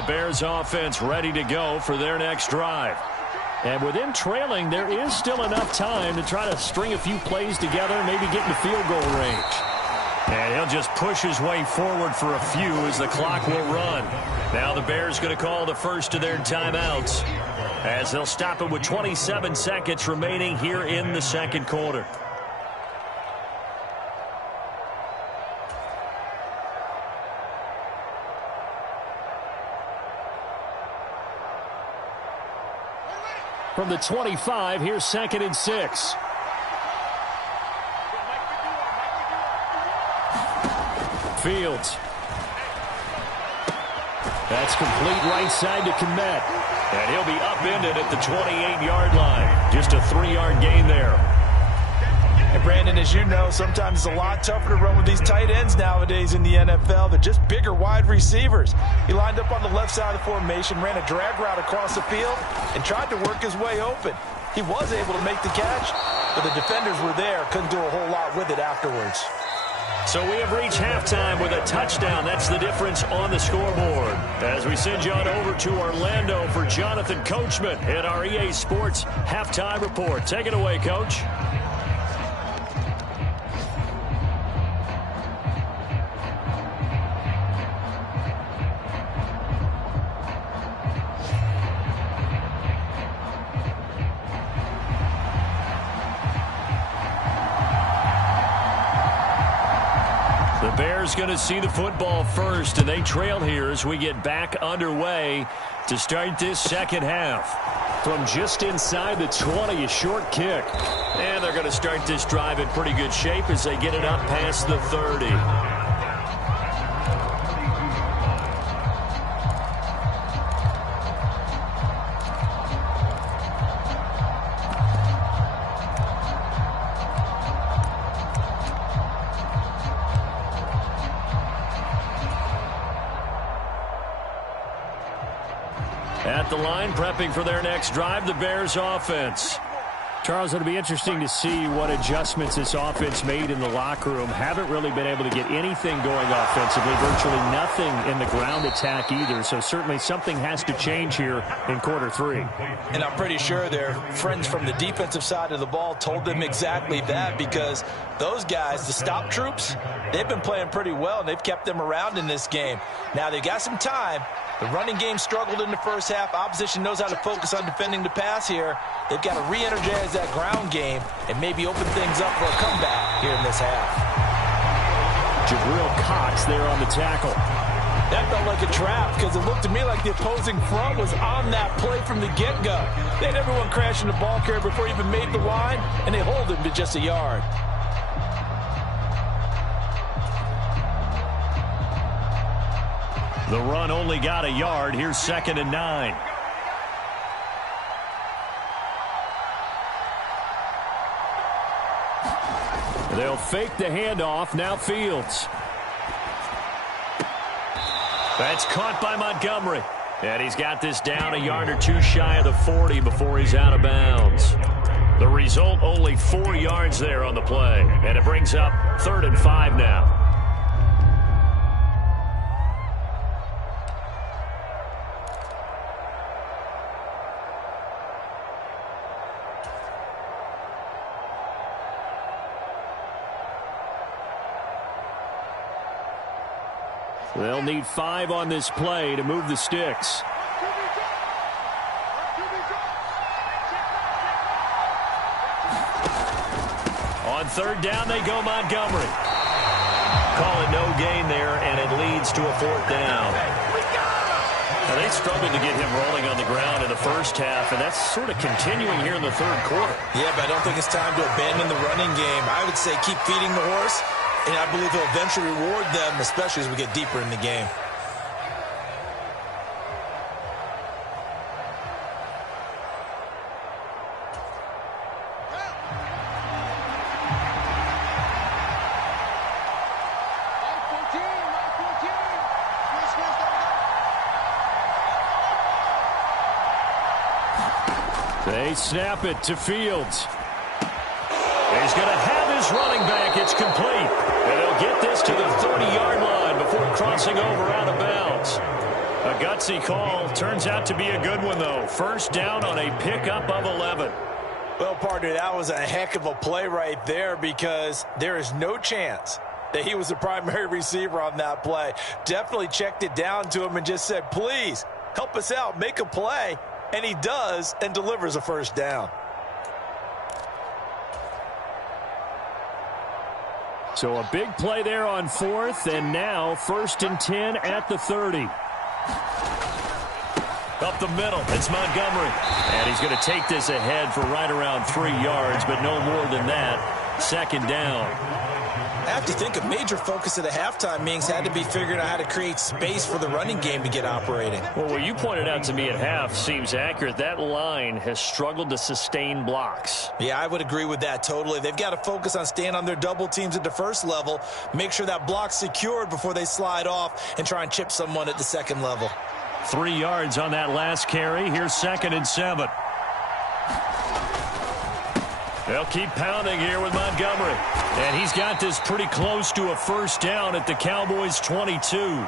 The Bears offense ready to go for their next drive. And with him trailing, there is still enough time to try to string a few plays together, maybe get into field goal range. And he'll just push his way forward for a few as the clock will run. Now the Bears going to call the first of their timeouts as they'll stop it with 27 seconds remaining here in the second quarter. From the 25, here's 2nd and 6. Fields. That's complete right side to Kmet. And he'll be upended at the 28-yard line. Just a 3-yard gain there. And Brandon, as you know, sometimes it's a lot tougher to run with these tight ends nowadays in the NFL. They're just bigger wide receivers. He lined up on the left side of the formation, ran a drag route across the field, and tried to work his way open. He was able to make the catch, but the defenders were there, couldn't do a whole lot with it afterwards. So we have reached halftime with a touchdown. That's the difference on the scoreboard. As we send you on over to Orlando for Jonathan Coachman in our EA Sports Halftime Report. Take it away, Coach. Bears going to see the football first, and they trail here as we get back underway to start this second half. From just inside the 20, a short kick. And they're going to start this drive in pretty good shape as they get it up past the 30. At the line, prepping for their next drive, the Bears offense. Charles, it'll be interesting to see what adjustments this offense made in the locker room. Haven't really been able to get anything going offensively, virtually nothing in the ground attack either. So certainly something has to change here in quarter 3. And I'm pretty sure their friends from the defensive side of the ball told them exactly that, because those guys, the stop troops, they've been playing pretty well, and they've kept them around in this game. Now they got some time. The running game struggled in the first half. Opposition knows how to focus on defending the pass here. They've got to re-energize that ground game and maybe open things up for a comeback here in this half. Jabril Cox there on the tackle. That felt like a trap because it looked to me like the opposing front was on that play from the get-go. They had everyone crashing the ball carrier before he even made the line, and they hold him to just a yard. The run only got a yard. Here's 2nd and 9. They'll fake the handoff. Now Fields. That's caught by Montgomery. And he's got this down a yard or two shy of the 40 before he's out of bounds. The result, only 4 yards there on the play. And it brings up 3rd and 5 now. They'll need 5 on this play to move the sticks. On 3rd down, they go Montgomery. Call it no gain there, and it leads to a 4th down. Now, they struggled to get him rolling on the ground in the first half, and that's sort of continuing here in the 3rd quarter. Yeah, but I don't think it's time to abandon the running game. I would say keep feeding the horse. And I believe he'll eventually reward them, especially as we get deeper in the game. They snap it to Fields. He's going to have his running back. It's complete. And he'll get this to the 30-yard line before crossing over out of bounds. A gutsy call. Turns out to be a good one, though. First down on a pickup of 11. Well, partner, that was a heck of a play right there because there is no chance that he was the primary receiver on that play. Definitely checked it down to him and just said, please, help us out, make a play. And he does and delivers a first down. So a big play there on 4th, and now 1st and 10 at the 30. Up the middle, it's Montgomery. And he's going to take this ahead for right around 3 yards, but no more than that. 2nd down. I have to think a major focus of the halftime meetings had to be figuring out how to create space for the running game to get operating. Well, what you pointed out to me at half seems accurate. That line has struggled to sustain blocks. Yeah, I would agree with that totally. They've got to focus on staying on their double teams at the first level, make sure that block's secured before they slide off and try and chip someone at the second level. 3 yards on that last carry. Here's 2nd and 7. They'll keep pounding here with Montgomery. And he's got this pretty close to a first down at the Cowboys' 22.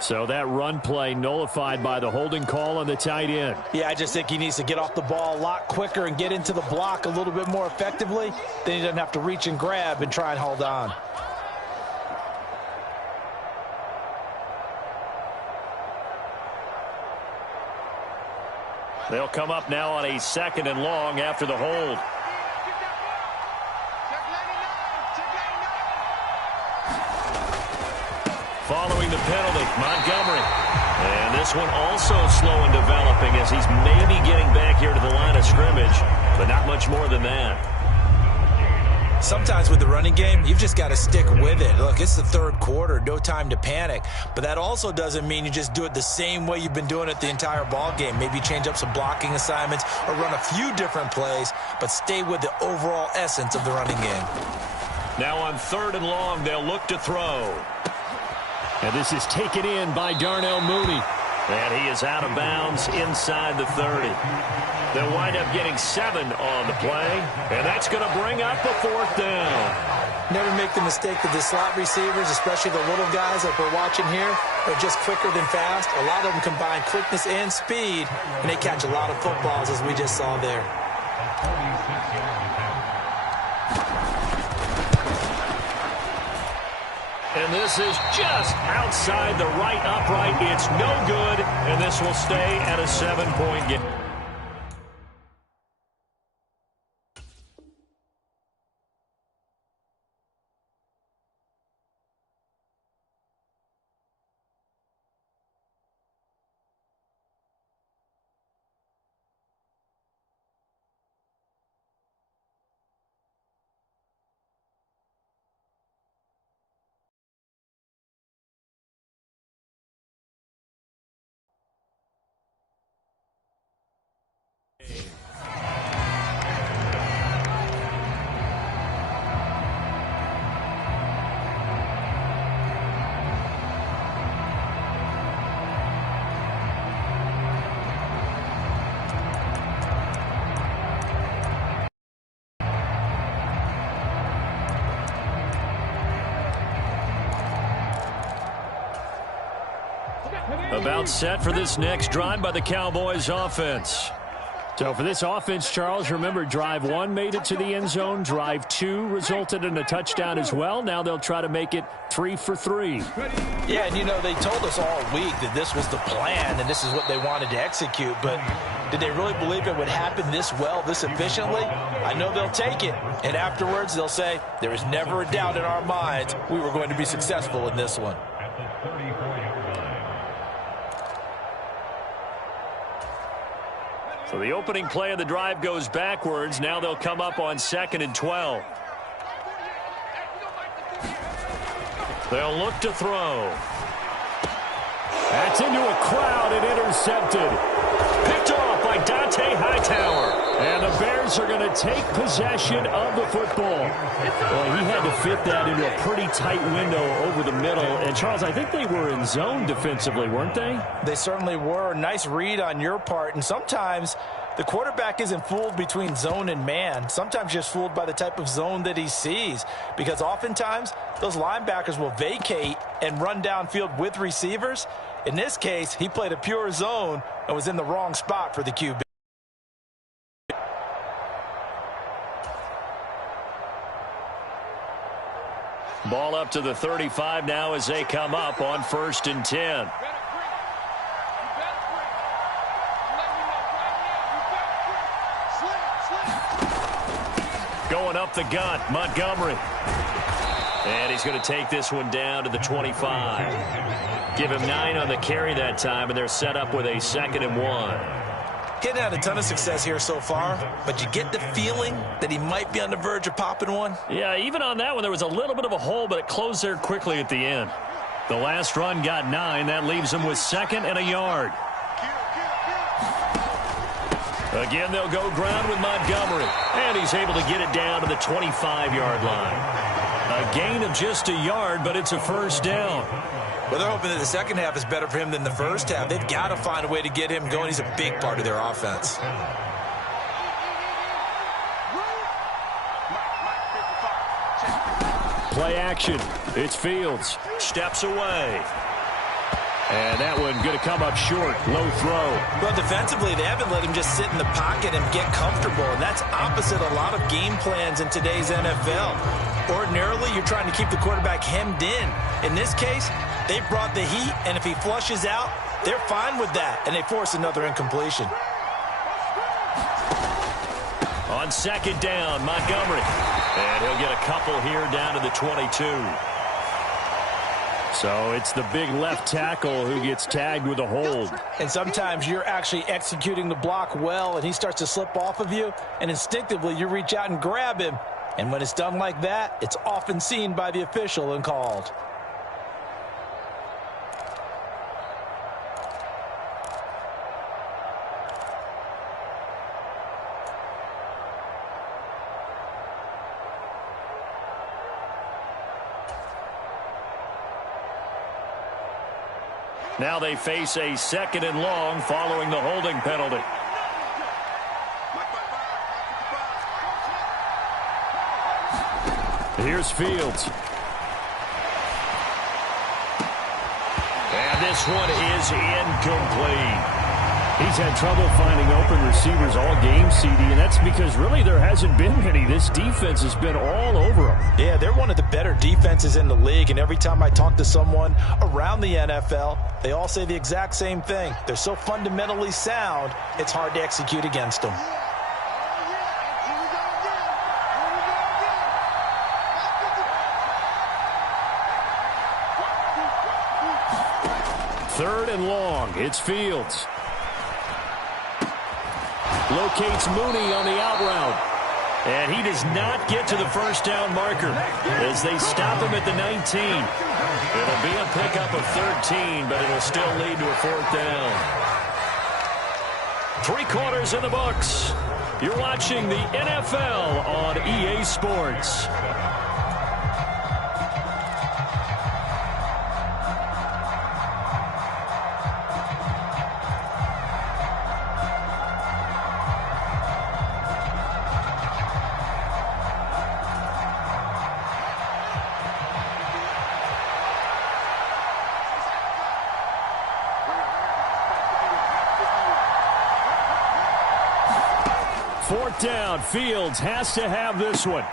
So that run play nullified by the holding call on the tight end. Yeah, I just think he needs to get off the ball a lot quicker and get into the block a little bit more effectively. Then he doesn't have to reach and grab and try and hold on. They'll come up now on a 2nd and long after the hold. Following the penalty, Montgomery. And this one also slow in developing as he's maybe getting back here to the line of scrimmage, but not much more than that. Sometimes with the running game, you've just got to stick with it. Look, it's the 3rd quarter, no time to panic. But that also doesn't mean you just do it the same way you've been doing it the entire ball game. Maybe change up some blocking assignments or run a few different plays, but stay with the overall essence of the running game. Now on 3rd and long, they'll look to throw. And this is taken in by Darnell Mooney. And he is out of bounds inside the 30. They'll wind up getting 7 on the play, and that's going to bring up a 4th down. Never make the mistake that the slot receivers, especially the little guys that we're watching here, are just quicker than fast. A lot of them combine quickness and speed, and they catch a lot of footballs, as we just saw there. And this is just outside the right upright. It's no good, and this will stay at a 7-point game. About set for this next drive by the Cowboys offense. So for this offense, Charles, remember drive 1 made it to the end zone. Drive 2 resulted in a touchdown as well. Now they'll try to make it 3 for 3. Yeah, and you know, they told us all week that this was the plan and this is what they wanted to execute. But did they really believe it would happen this well, this efficiently? I know they'll take it. And afterwards, they'll say, there is never a doubt in our minds we were going to be successful in this one. So the opening play of the drive goes backwards. Now they'll come up on 2nd and 12. They'll look to throw. That's into a crowd and intercepted. Picked off by Dante Hightower. And the Bears are going to take possession of the football. Well, he had to fit that into a pretty tight window over the middle. And, Charles, I think they were in zone defensively, weren't they? They certainly were. Nice read on your part. And sometimes The quarterback isn't fooled between zone and man. Sometimes just fooled by the type of zone that he sees, because oftentimes those linebackers will vacate and run downfield with receivers. In this case, he played a pure zone and was in the wrong spot for the QB. Ball up to the 35 now as they come up on 1st and 10. Going up the gut, Montgomery. And he's going to take this one down to the 25. Give him 9 on the carry that time, and they're set up with a 2nd and 1. Getting had a ton of success here so far, but you get the feeling that he might be on the verge of popping one. Yeah, even on that one, there was a little bit of a hole, but it closed there quickly at the end. The last run got 9. That leaves him with 2nd and a yard. Again, they'll go ground with Montgomery, and he's able to get it down to the 25-yard line. A gain of just a yard, but it's a 1st down. Well, they're hoping that the second half is better for him than the first half. They've got to find a way to get him going. He's a big part of their offense. Play action. It's Fields. Steps away. And that one going to come up short. Low throw. Well, defensively, they haven't let him just sit in the pocket and get comfortable. And that's opposite a lot of game plans in today's NFL. Ordinarily, you're trying to keep the quarterback hemmed in. In this case, they brought the heat, and if he flushes out, they're fine with that, and they force another incompletion. On 2nd down, Montgomery. And he'll get a couple here down to the 22. So it's the big left tackle who gets tagged with a hold. And sometimes you're actually executing the block well, and he starts to slip off of you, and instinctively you reach out and grab him. And when it's done like that, it's often seen by the official and called. Now they face a 2nd and long following the holding penalty. Here's Fields. And this one is incomplete. He's had trouble finding open receivers all game, CD, and that's because really there hasn't been many. This defense has been all over them. Yeah, they're one of the better defenses in the league, and every time I talk to someone around the NFL, they all say the exact same thing. They're so fundamentally sound, it's hard to execute against them. Third and long. It's Fields. Locates Mooney on the out route. And he does not get to the 1st down marker as they stop him at the 19. It'll be a pickup of 13, but it'll still lead to a 4th down. 3 quarters in the books. You're watching the NFL on EA Sports. Fourth down. Fields has to have this one.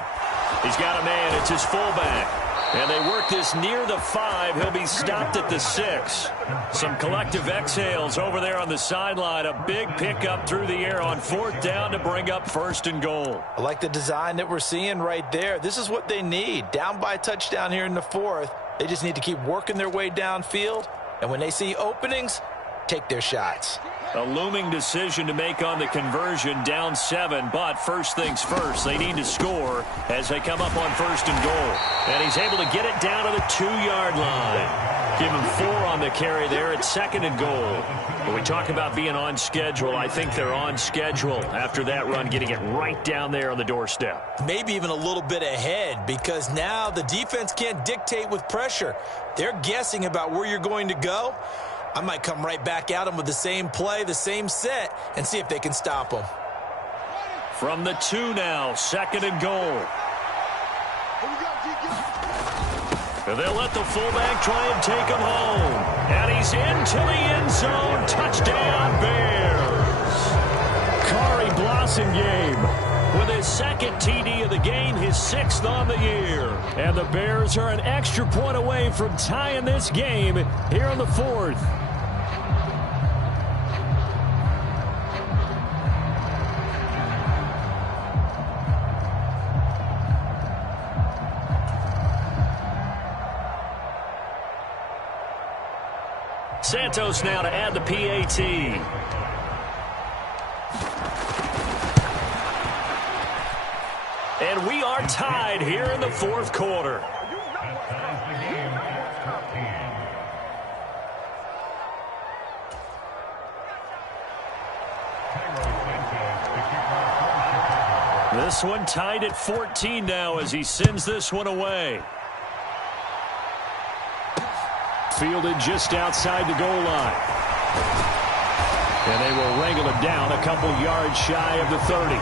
He's got a man. It's his fullback. And they work this near the 5. He'll be stopped at the 6. Some collective exhales over there on the sideline. A big pickup through the air on 4th down to bring up 1st and goal. I like the design that we're seeing right there. This is what they need. Down by a touchdown here in the 4th. They just need to keep working their way downfield. And when they see openings, take their shots. A looming decision to make on the conversion, down 7, but first things first, they need to score as they come up on 1st and goal. And he's able to get it down to the 2-yard line. Give him 4 on the carry there at 2nd and goal. When we talk about being on schedule, I think they're on schedule after that run, getting it right down there on the doorstep. Maybe even a little bit ahead, because now the defense can't dictate with pressure. They're guessing about where you're going to go. I might come right back at them with the same play, the same set, and see if they can stop them. From the 2 now, 2nd and goal. They'll let the fullback try and take him home. And he's into the end zone. Touchdown, Bears. Kari Blossingame with his 2nd TD of the game, his 6th on the year. And the Bears are an extra point away from tying this game here in the 4th. Santos now to add the PAT. And we are tied here in the 4th quarter. This one tied at 14 now as he sends this one away. Fielded just outside the goal line. And they will wrangle it down a couple yards shy of the 30.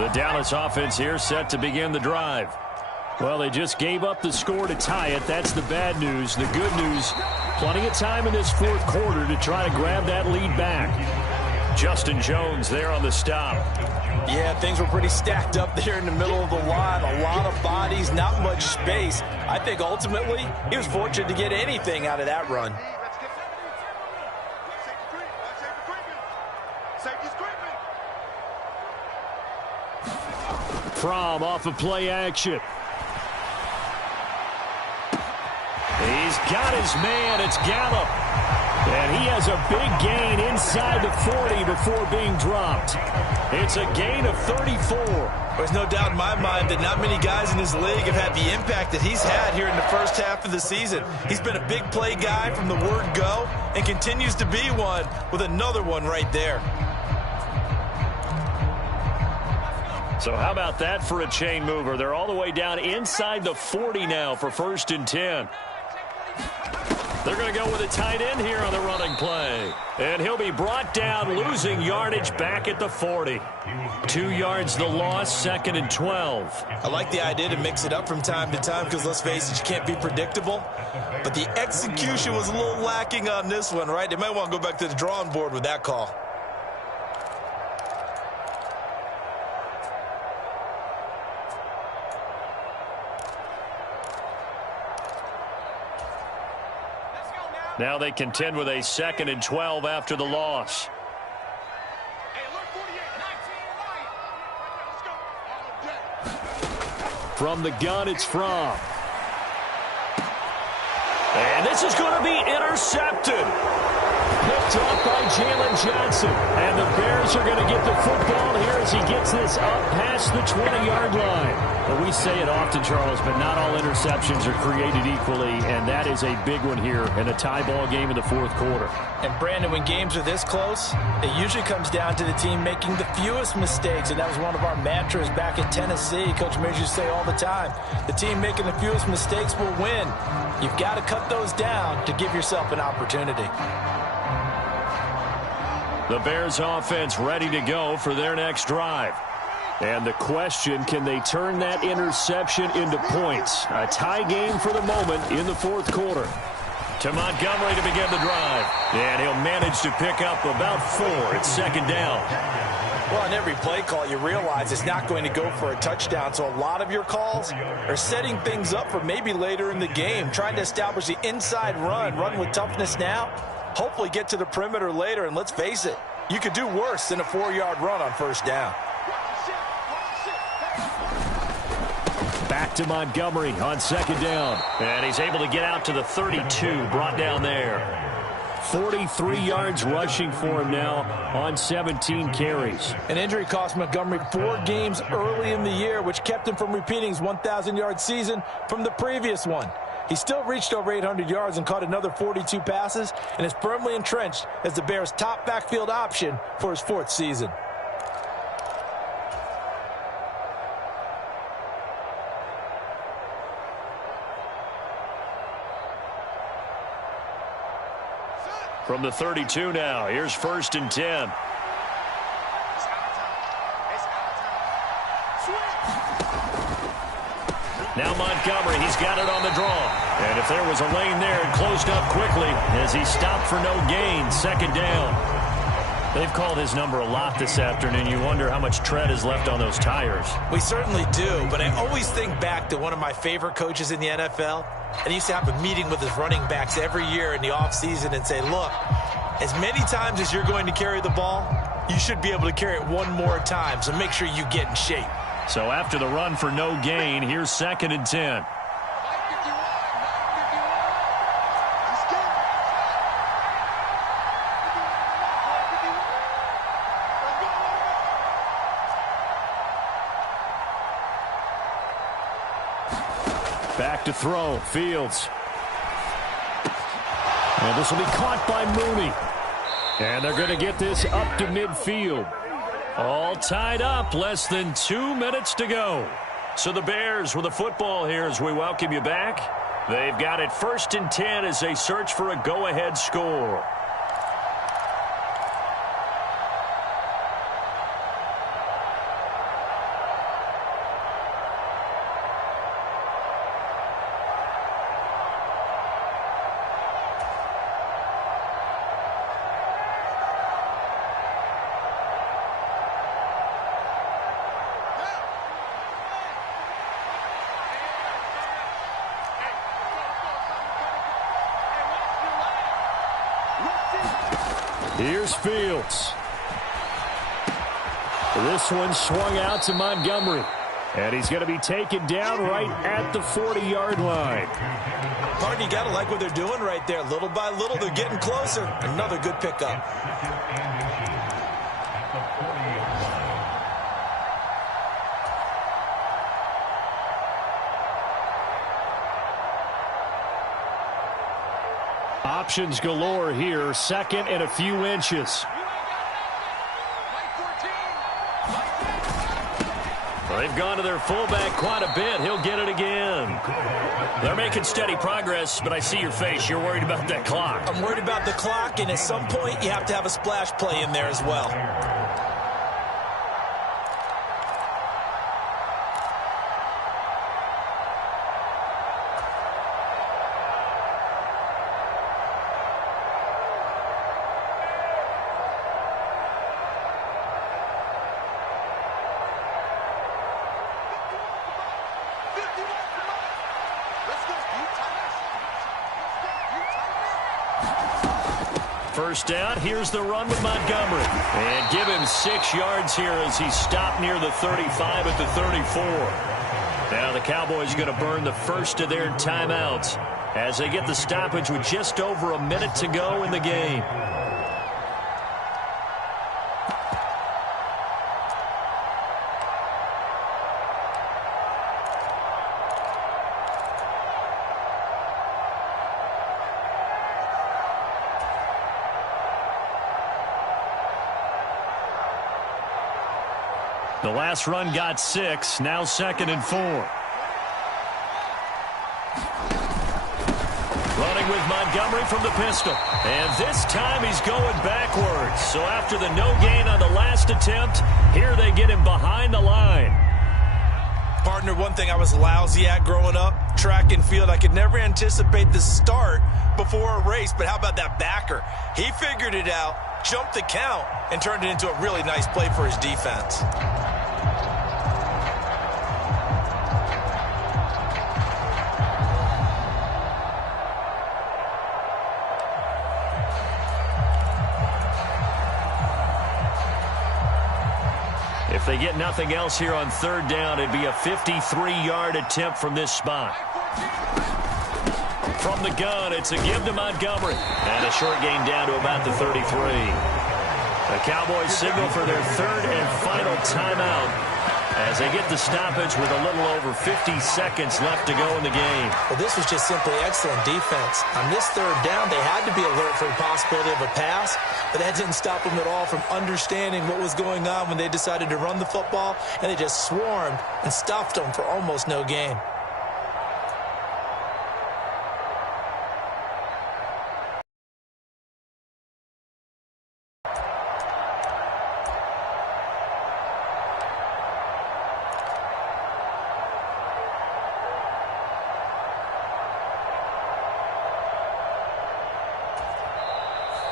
The Dallas offense here set to begin the drive. Well, they just gave up the score to tie it. That's the bad news. The good news, plenty of time in this 4th quarter to try to grab that lead back. Justin Jones there on the stop. Yeah, things were pretty stacked up there in the middle of the line. A lot of bodies, not much space. I think ultimately he was fortunate to get anything out of that run. From off of play action. He's got his man. It's Gallup. And he has a big gain inside the 40 before being dropped. It's a gain of 34. There's no doubt in my mind that not many guys in this league have had the impact that he's had here in the first half of the season. He's been a big play guy from the word go and continues to be one with another one right there. So how about that for a chain mover? They're all the way down inside the 40 now for 1st and 10. They're going to go with a tight end here on the running play. And he'll be brought down, losing yardage back at the 40. 2 yards the loss, 2nd and 12. I like the idea to mix it up from time to time because, let's face it, you can't be predictable. But the execution was a little lacking on this one, right? They might want to go back to the drawing board with that call. Now they contend with a 2nd and 12 after the loss. From the gun, it's From. And this is going to be intercepted. Picked up by Jalen Johnson. And the Bears are going to get the football here as he gets this up past the 20-yard line. Well, we say it often, Charles, but not all interceptions are created equally, and that is a big one here in a tie ball game in the 4th quarter. And, Brandon, when games are this close, it usually comes down to the team making the fewest mistakes, and that was one of our mantras back at Tennessee. Coach Mears used to say all the time, the team making the fewest mistakes will win. You've got to cut those down to give yourself an opportunity. The Bears offense ready to go for their next drive. And the question, can they turn that interception into points? A tie game for the moment in the 4th quarter. To Montgomery to begin the drive. And he'll manage to pick up about 4 at 2nd down. Well, on every play call, you realize it's not going to go for a touchdown. So a lot of your calls are setting things up for maybe later in the game, trying to establish the inside run with toughness now, hopefully get to the perimeter later. And let's face it, you could do worse than a 4-yard run on 1st down. Back to Montgomery on 2nd down. And he's able to get out to the 32, brought down there. 43 yards rushing for him now on 17 carries. An injury cost Montgomery 4 games early in the year, which kept him from repeating his 1,000-yard season from the previous one. He still reached over 800 yards and caught another 42 passes and is firmly entrenched as the Bears' top backfield option for his 4th season. From the 32 now, here's 1st and 10. Now Montgomery, he's got it on the draw. And if there was a lane there, it closed up quickly as he stopped for no gain. 2nd down. They've called his number a lot this afternoon. You wonder how much tread is left on those tires. We certainly do, but I always think back to one of my favorite coaches in the NFL. And he used to have a meeting with his running backs every year in the offseason and say, look, as many times as you're going to carry the ball, you should be able to carry it one more time, so make sure you get in shape. So after the run for no gain, here's 2nd and 10. Back to throw, Fields. And this will be caught by Mooney. And they're going to get this up to midfield. All tied up, less than 2 minutes to go. So the Bears with the football here as we welcome you back. They've got it 1st and 10 as they search for a go-ahead score. Here's Fields. This one swung out to Montgomery. And he's going to be taken down right at the 40-yard line. Martin, you got to like what they're doing right there. Little by little, they're getting closer. Another good pickup. Options galore here. 2nd and a few inches. They've gone to their fullback quite a bit. He'll get it again. They're making steady progress, but I see your face. You're worried about that clock. I'm worried about the clock, and at some point, you have to have a splash play in there as well. First down, here's the run with Montgomery. And give him 6 yards here as he stopped near the 35 at the 34. Now the Cowboys going to burn the first of their timeouts as they get the stoppage with just over a minute to go in the game. The last run got 6, now 2nd and 4. Running with Montgomery from the pistol. And this time he's going backwards. So after the no gain on the last attempt, here they get him behind the line. Partner, one thing I was lousy at growing up, track and field. I could never anticipate the start before a race, but how about that backer? He figured it out, jumped the count, and turned it into a really nice play for his defense. If they get nothing else here on 3rd down, it'd be a 53-yard attempt from this spot. From the gun, it's a give to Montgomery. And a short gain down to about the 33. The Cowboys signal for their 3rd and final timeout as they get the stoppage with a little over 50 seconds left to go in the game. Well, this was just simply excellent defense. On this third down, they had to be alert for the possibility of a pass, but that didn't stop them at all from understanding what was going on when they decided to run the football, and they just swarmed and stuffed them for almost no gain.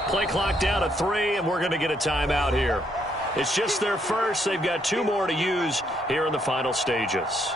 Play clock down to 3, and we're going to get a timeout here. It's just their first. They've got 2 more to use here in the final stages.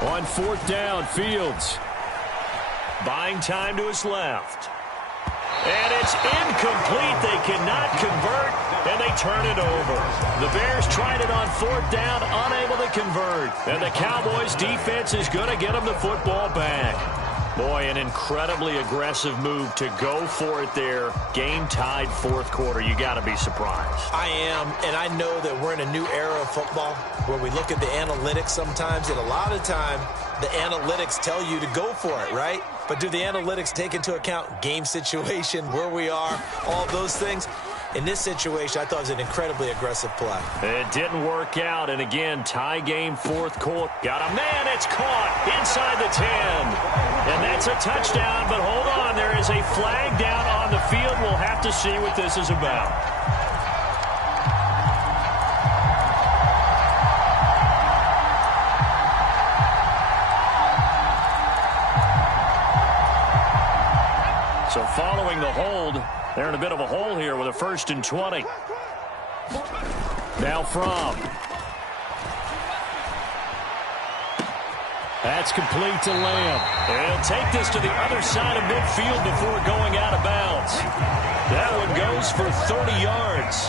On 4th down, Fields buying time to his left. And it's incomplete. They cannot convert, and they turn it over. The Bears tried it on 4th down, unable to convert. And the Cowboys' defense is going to get them the football back. Boy, an incredibly aggressive move to go for it there. Game tied 4th quarter. You got to be surprised. I am, and I know that we're in a new era of football where we look at the analytics sometimes, and a lot of time the analytics tell you to go for it, right? But do the analytics take into account game situation, where we are, all those things? In this situation, I thought it was an incredibly aggressive play. It didn't work out, and again, tie game 4th quarter. Got a man, it's caught inside the 10. And that's a touchdown, but hold on, there is a flag down on the field. We'll have to see what this is about. So following the hold, they're in a bit of a hole here with a 1st and 20. Now From. That's complete to Lamb. And he'll take this to the other side of midfield before going out of bounds. That one goes for 30 yards.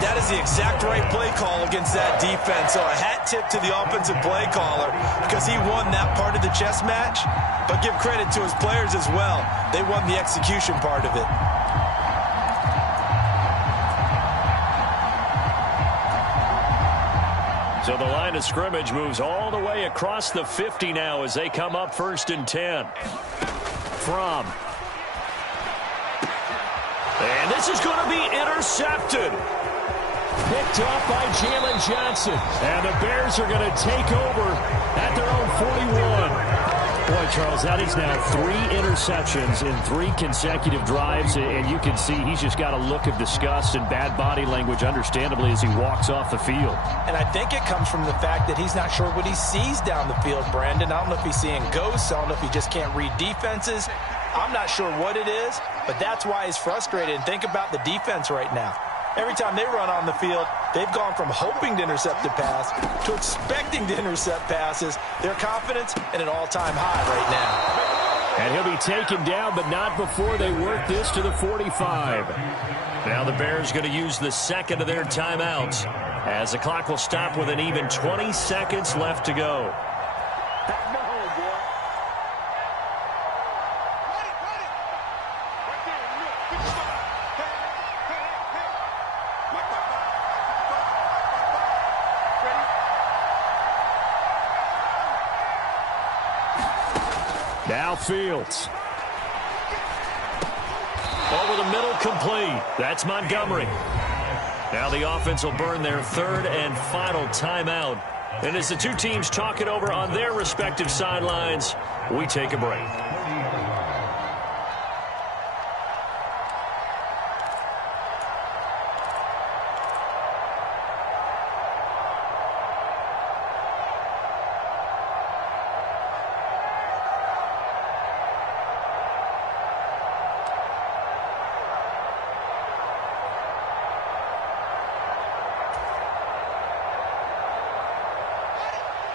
That is the exact right play call against that defense. So a hat tip to the offensive play caller because he won that part of the chess match. But give credit to his players as well. They won the execution part of it. So the line of scrimmage moves all the way across the 50 now as they come up 1st and 10. From. And this is going to be intercepted. Picked off by Jalen Johnson. And the Bears are going to take over at their own 41. Boy, Charles, that is now 3 interceptions in 3 consecutive drives, and you can see he's just got a look of disgust and bad body language, understandably, as he walks off the field. And I think it comes from the fact that he's not sure what he sees down the field, Brandon. I don't know if he's seeing ghosts. I don't know if he just can't read defenses. I'm not sure what it is, but that's why he's frustrated. And think about the defense right now. Every time they run on the field, they've gone from hoping to intercept a pass to expecting to intercept passes. Their confidence at an all-time high right now. And he'll be taken down, but not before they work this to the 45. Now the Bears going to use the 2nd of their timeouts as the clock will stop with an even 20 seconds left to go. Now Fields. Over the middle, complete. That's Montgomery. Now the offense will burn their 3rd and final timeout. And as the 2 teams talk it over on their respective sidelines, we take a break.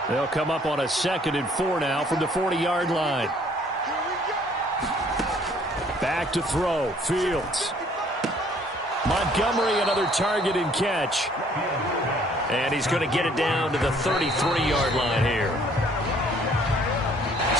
They'll come up on a 2nd and 4 now from the 40-yard line. Back to throw. Fields. Montgomery, another target and catch. And he's going to get it down to the 33-yard line here.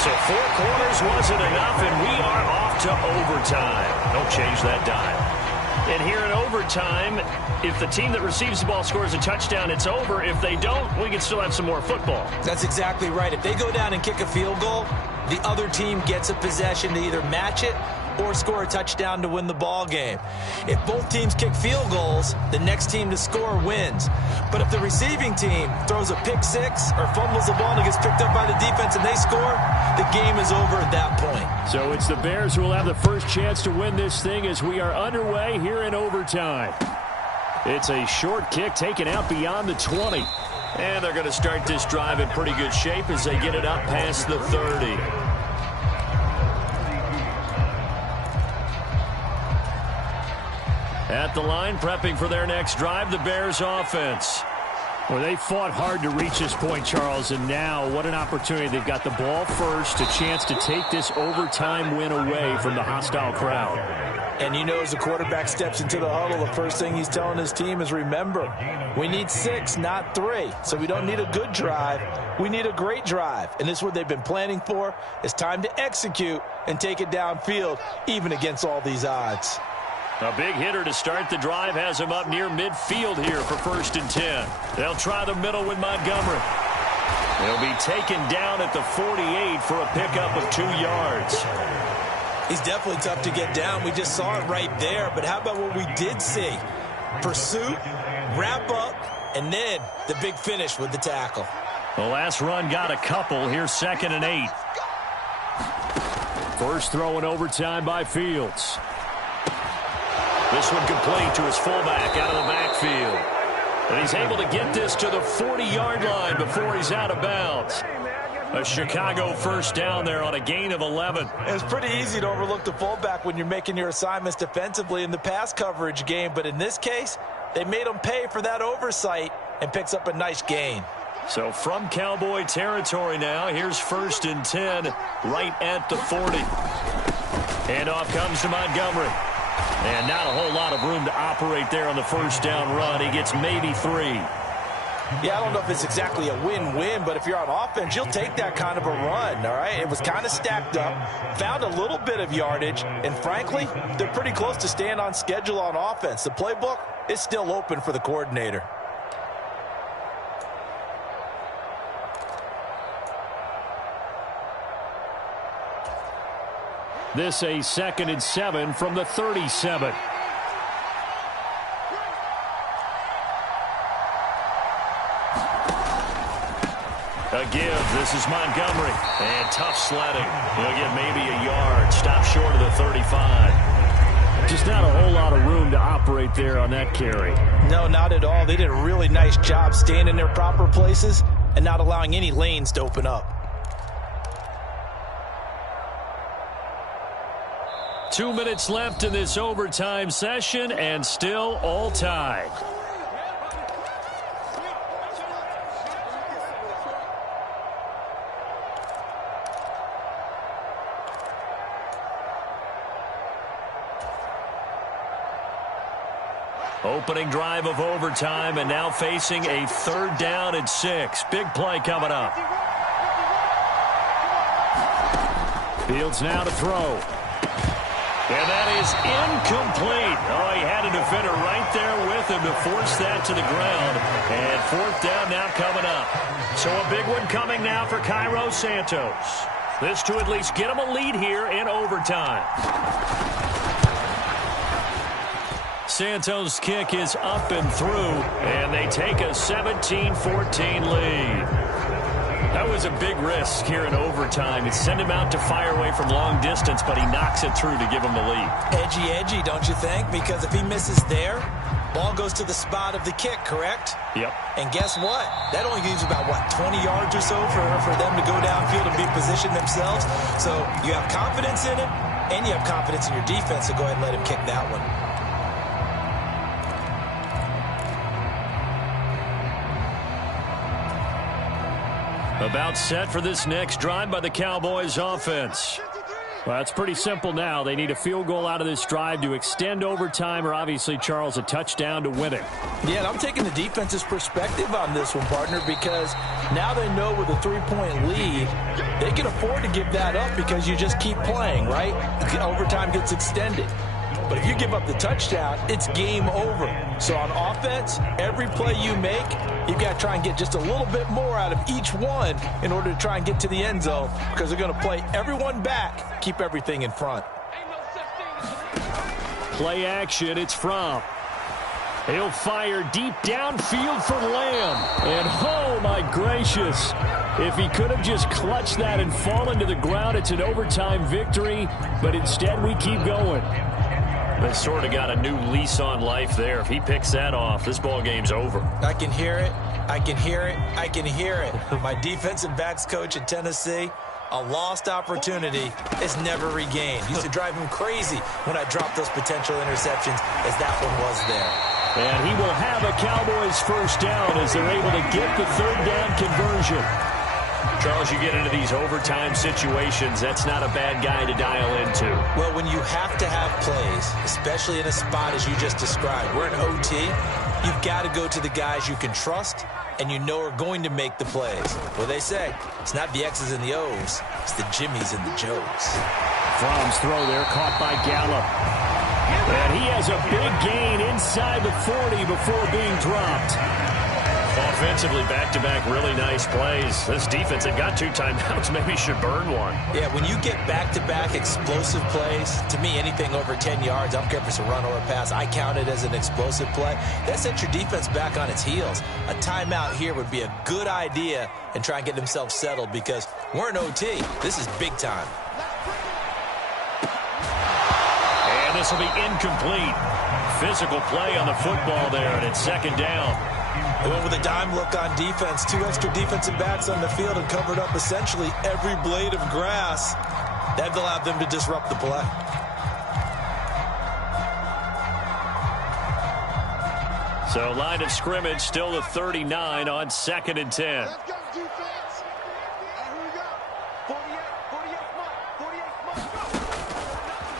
So 4 quarters wasn't enough, and we are off to overtime. Don't change that dial. And here in overtime, if the team that receives the ball scores a touchdown, it's over. If they don't, we can still have some more football. That's exactly right. If they go down and kick a field goal, the other team gets a possession to either match it or score a touchdown to win the ball game. If both teams kick field goals, the next team to score wins. But if the receiving team throws a pick six or fumbles the ball and it gets picked up by the defense and they score, the game is over at that point. So it's the Bears who will have the first chance to win this thing as we are underway here in overtime. It's a short kick taken out beyond the 20. And they're going to start this drive in pretty good shape as they get it up past the 30. At the line, prepping for their next drive, the Bears offense. Well, they fought hard to reach this point, Charles, and now what an opportunity. They've got the ball first, a chance to take this overtime win away from the hostile crowd. And you know, as the quarterback steps into the huddle, the first thing he's telling his team is, remember, we need 6, not 3. So we don't need a good drive. We need a great drive. And this is what they've been planning for. It's time to execute and take it downfield, even against all these odds. A big hitter to start the drive has him up near midfield here for 1st and 10. They'll try the middle with Montgomery. He'll be taken down at the 48 for a pickup of 2 yards. He's definitely tough to get down. We just saw it right there. But how about what we did see? Pursuit, wrap up, and then the big finish with the tackle. The last run got a couple. Here's 2nd and 8. First throw in overtime by Fields. This one complete to his fullback out of the backfield. And he's able to get this to the 40-yard line before he's out of bounds. A Chicago first down there on a gain of 11. It's pretty easy to overlook the fullback when you're making your assignments defensively in the pass coverage game. But in this case, they made him pay for that oversight and picks up a nice gain. So from Cowboy territory now, here's 1st and 10 right at the 40. Handoff comes to Montgomery. And not a whole lot of room to operate there on the first down run. He gets maybe 3. Yeah, I don't know if it's exactly a win-win, but if you're on offense, you'll take that kind of a run, all right? It was kind of stacked up, found a little bit of yardage, and frankly, they're pretty close to staying on schedule on offense. The playbook is still open for the coordinator. This a 2nd and 7 from the 37. A give. This is Montgomery. And tough sledding. He'll get maybe a yard. Stop short of the 35. Just not a whole lot of room to operate there on that carry. No, not at all. They did a really nice job staying in their proper places and not allowing any lanes to open up. 2 minutes left in this overtime session, and still all tied. Opening drive of overtime, and now facing a 3rd down and 6. Big play coming up. Fields now to throw. And that is incomplete. Oh, he had a defender right there with him to force that to the ground. And 4th down now coming up. So a big one coming now for Cairo Santos. This to at least get him a lead here in overtime. Santos' kick is up and through, and they take a 17-14 lead. That was a big risk here in overtime. It sent him out to fire away from long distance, but he knocks it through to give him the lead. Edgy, don't you think? Because if he misses there, ball goes to the spot of the kick, correct? Yep. And guess what? That only gives about, 20 yards or so for them to go downfield and be positioned themselves. So you have confidence in it, and you have confidence in your defense, so go ahead and let him kick that one. About set for this next drive by the Cowboys offense. Well, it's pretty simple now. They need a field goal out of this drive to extend overtime or, obviously, Charles, a touchdown to win it. Yeah, and I'm taking the defense's perspective on this one, partner, because now they know with a 3-point lead, they can afford to give that up because you just keep playing, right? Overtime gets extended. But if you give up the touchdown, it's game over. So on offense, every play you make, you've got to try and get just a little bit more out of each one in order to try and get to the end zone, because they're going to play everyone back, keep everything in front. Play action, it's Fromm. He'll fire deep downfield for Lamb. And oh my gracious, if he could have just clutched that and fallen to the ground, it's an overtime victory, but instead we keep going. They sort of got a new lease on life there. If he picks that off, this ball game's over. I can hear it. I can hear it. I can hear it. My defensive backs coach in Tennessee, a lost opportunity is never regained. Used to drive him crazy when I dropped those potential interceptions, as that one was there. And he will have a Cowboys first down as they're able to get the third down conversion. Charles, you get into these overtime situations, that's not a bad guy to dial into. Well, when you have to have plays, especially in a spot as you just described, we're in OT, you've got to go to the guys you can trust and you know are going to make the plays. Well, they say it's not the X's and the O's, it's the Jimmies and the Joes. Fromm's throw there caught by Gallup. And he has a big gain inside the 40 before being dropped. Offensively, back-to-back really nice plays. This defense, they've got 2 timeouts, maybe should burn one. Yeah, when you get back-to-back explosive plays, to me, anything over 10 yards, I don't care if it's a run or a pass, I count it as an explosive play. That sets your defense back on its heels. A timeout here would be a good idea and try and get themselves settled because we're in OT. This is big time. And this will be incomplete. Physical play on the football there, and it's second down. They went with a dime look on defense. 2 extra defensive backs on the field and covered up essentially every blade of grass. That allowed them to disrupt the play. So line of scrimmage still the 39 on 2nd and 10. Let's go, defense. Here we go.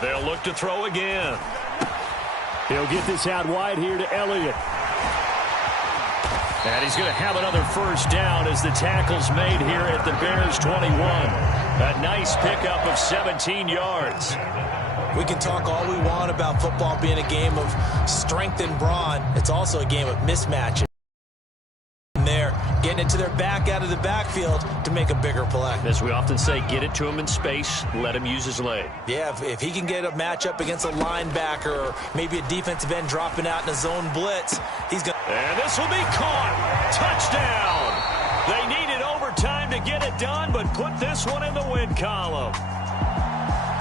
48, They'll look to throw again. He'll get this out wide here to Elliott. And he's going to have another first down as the tackle's made here at the Bears 21. A nice pickup of 17 yards. We can talk all we want about football being a game of strength and brawn. It's also a game of mismatches. And they're getting it to their back out of the backfield to make a bigger play. As we often say, get it to him in space, let him use his leg. Yeah, if he can get a matchup against a linebacker or maybe a defensive end dropping out in a zone blitz, he's going to... And this will be caught. Touchdown. They needed overtime to get it done, but put this one in the win column.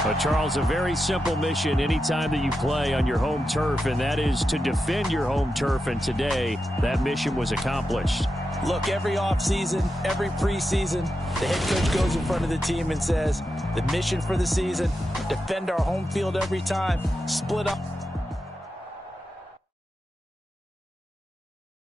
But, Charles, a very simple mission anytime that you play on your home turf, and that is to defend your home turf. And today, that mission was accomplished. Look, every offseason, every preseason, the head coach goes in front of the team and says, the mission for the season, defend our home field every time, split up